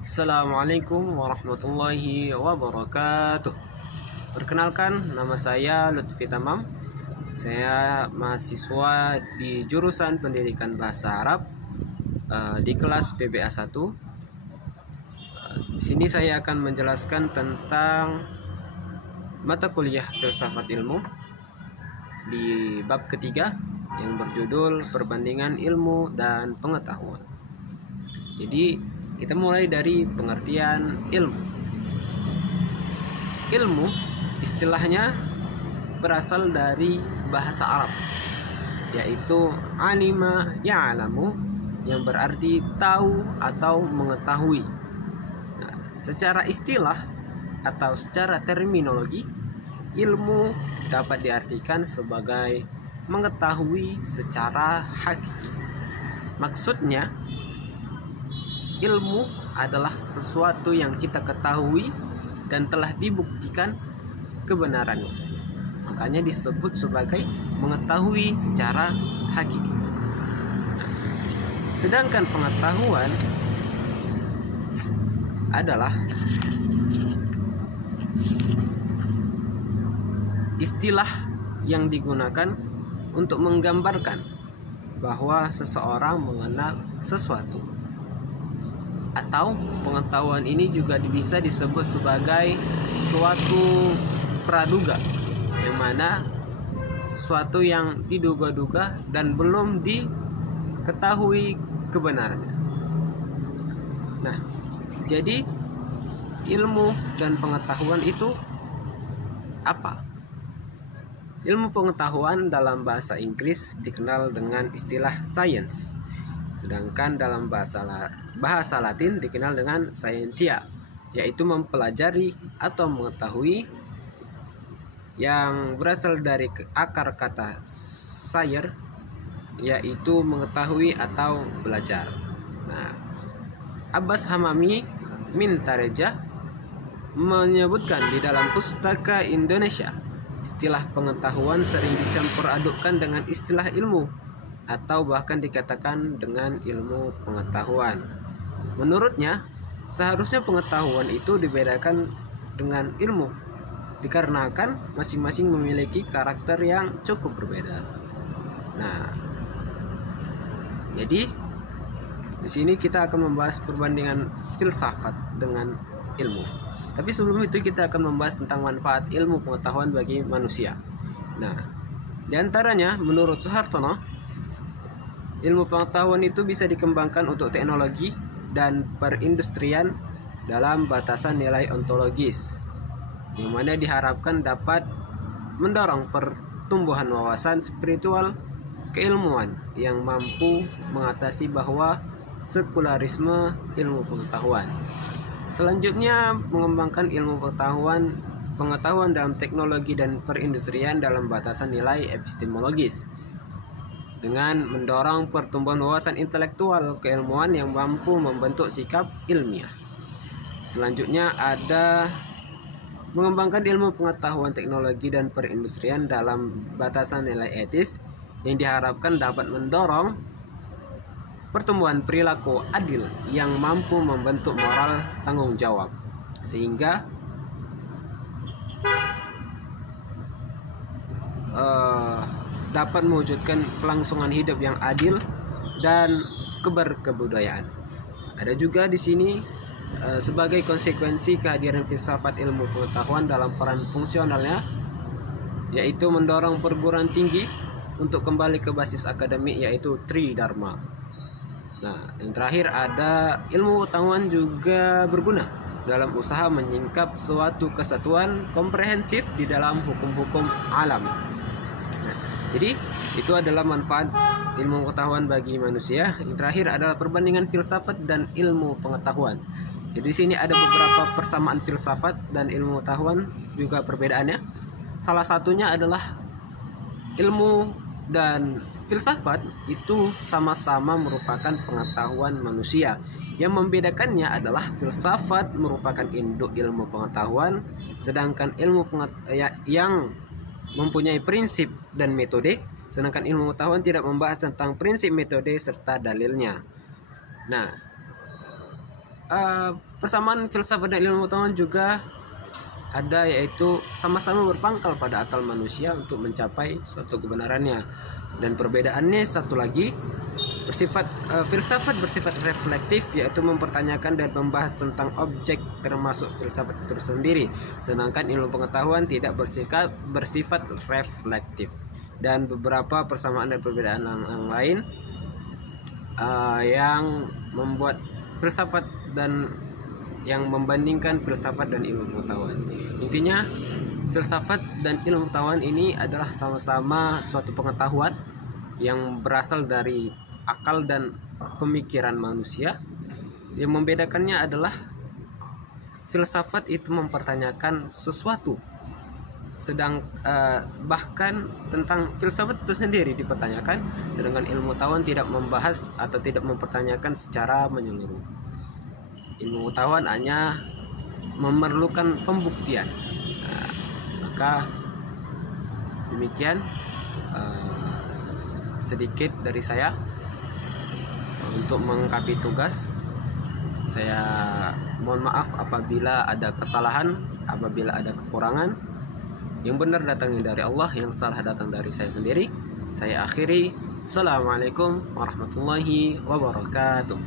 Assalamualaikum warahmatullahi wabarakatuh. Perkenalkan, nama saya Lutfi Tamam. Saya mahasiswa di jurusan Pendidikan Bahasa Arab di kelas PBA 1. Di sini saya akan menjelaskan tentang mata kuliah Filsafat Ilmu di bab ketiga yang berjudul Perbandingan Ilmu dan Pengetahuan. Jadi kita mulai dari pengertian ilmu. Ilmu istilahnya berasal dari bahasa Arab, yaitu alima ya'lamu, yang berarti tahu atau mengetahui. Nah, secara istilah atau secara terminologi, ilmu dapat diartikan sebagai mengetahui secara hakiki. Maksudnya, ilmu adalah sesuatu yang kita ketahui dan telah dibuktikan kebenarannya. Makanya disebut sebagai mengetahui secara hakiki. Sedangkan pengetahuan adalah istilah yang digunakan untuk menggambarkan bahwa seseorang mengenal sesuatu. Atau pengetahuan ini juga bisa disebut sebagai suatu praduga, yang mana sesuatu yang diduga-duga dan belum diketahui kebenarannya. Nah, jadi ilmu dan pengetahuan itu apa? Ilmu pengetahuan dalam bahasa Inggris dikenal dengan istilah science. Sedangkan dalam bahasa Latin dikenal dengan scientia, yaitu mempelajari atau mengetahui, yang berasal dari akar kata sciere, yaitu mengetahui atau belajar. Nah, Abbas Hamami Mintareja menyebutkan di dalam Pustaka Indonesia, istilah pengetahuan sering dicampur adukkan dengan istilah ilmu, atau bahkan dikatakan dengan ilmu pengetahuan. Menurutnya, seharusnya pengetahuan itu dibedakan dengan ilmu, dikarenakan masing-masing memiliki karakter yang cukup berbeda. Nah, jadi di sini kita akan membahas perbandingan filsafat dengan ilmu. Tapi sebelum itu kita akan membahas tentang manfaat ilmu pengetahuan bagi manusia. Nah, di antaranya menurut Suhartono, ilmu pengetahuan itu bisa dikembangkan untuk teknologi dan perindustrian dalam batasan nilai ontologis, yang mana diharapkan dapat mendorong pertumbuhan wawasan spiritual keilmuan yang mampu mengatasi bahwa sekularisme ilmu pengetahuan. Selanjutnya, mengembangkan ilmu pengetahuan dalam teknologi dan perindustrian dalam batasan nilai epistemologis, dengan mendorong pertumbuhan wawasan intelektual keilmuan yang mampu membentuk sikap ilmiah. Selanjutnya ada mengembangkan ilmu pengetahuan teknologi dan perindustrian dalam batasan nilai etis, yang diharapkan dapat mendorong pertumbuhan perilaku adil yang mampu membentuk moral tanggung jawab, sehingga dapat mewujudkan kelangsungan hidup yang adil dan keberkebudayaan. Ada juga di sini sebagai konsekuensi kehadiran filsafat ilmu pengetahuan dalam peran fungsionalnya, yaitu mendorong perguruan tinggi untuk kembali ke basis akademik, yaitu Tridharma. Nah, yang terakhir ada ilmu pengetahuan juga berguna dalam usaha menyingkap suatu kesatuan komprehensif di dalam hukum-hukum alam. Jadi itu adalah manfaat ilmu pengetahuan bagi manusia. Yang terakhir adalah perbandingan filsafat dan ilmu pengetahuan. Jadi di sini ada beberapa persamaan filsafat dan ilmu pengetahuan, juga perbedaannya. Salah satunya adalah ilmu dan filsafat itu sama-sama merupakan pengetahuan manusia. Yang membedakannya adalah filsafat merupakan induk ilmu pengetahuan, sedangkan ilmu yang mempunyai prinsip dan metode sedangkan ilmu pengetahuan tidak membahas tentang prinsip, metode, serta dalilnya. Nah, persamaan filsafat dan ilmu pengetahuan juga ada, yaitu sama-sama berpangkal pada akal manusia untuk mencapai suatu kebenarannya. Dan perbedaannya satu lagi, filsafat bersifat reflektif, yaitu mempertanyakan dan membahas tentang objek termasuk filsafat itu sendiri, sedangkan ilmu pengetahuan tidak bersifat reflektif. Dan beberapa persamaan dan perbedaan yang lain yang membuat filsafat dan yang membandingkan filsafat dan ilmu pengetahuan. Intinya, filsafat dan ilmu pengetahuan ini adalah sama-sama suatu pengetahuan yang berasal dari akal dan pemikiran manusia. Yang membedakannya adalah filsafat itu mempertanyakan sesuatu, sedang bahkan tentang filsafat itu sendiri dipertanyakan, sedangkan ilmu pengetahuan tidak membahas atau tidak mempertanyakan secara menyeluruh. Ilmu pengetahuan hanya memerlukan pembuktian. Maka demikian sedikit dari saya untuk melengkapi tugas. Saya mohon maaf apabila ada kesalahan, apabila ada kekurangan. Yang benar datangnya dari Allah, yang salah datang dari saya sendiri. Saya akhiri. Assalamualaikum warahmatullahi wabarakatuh.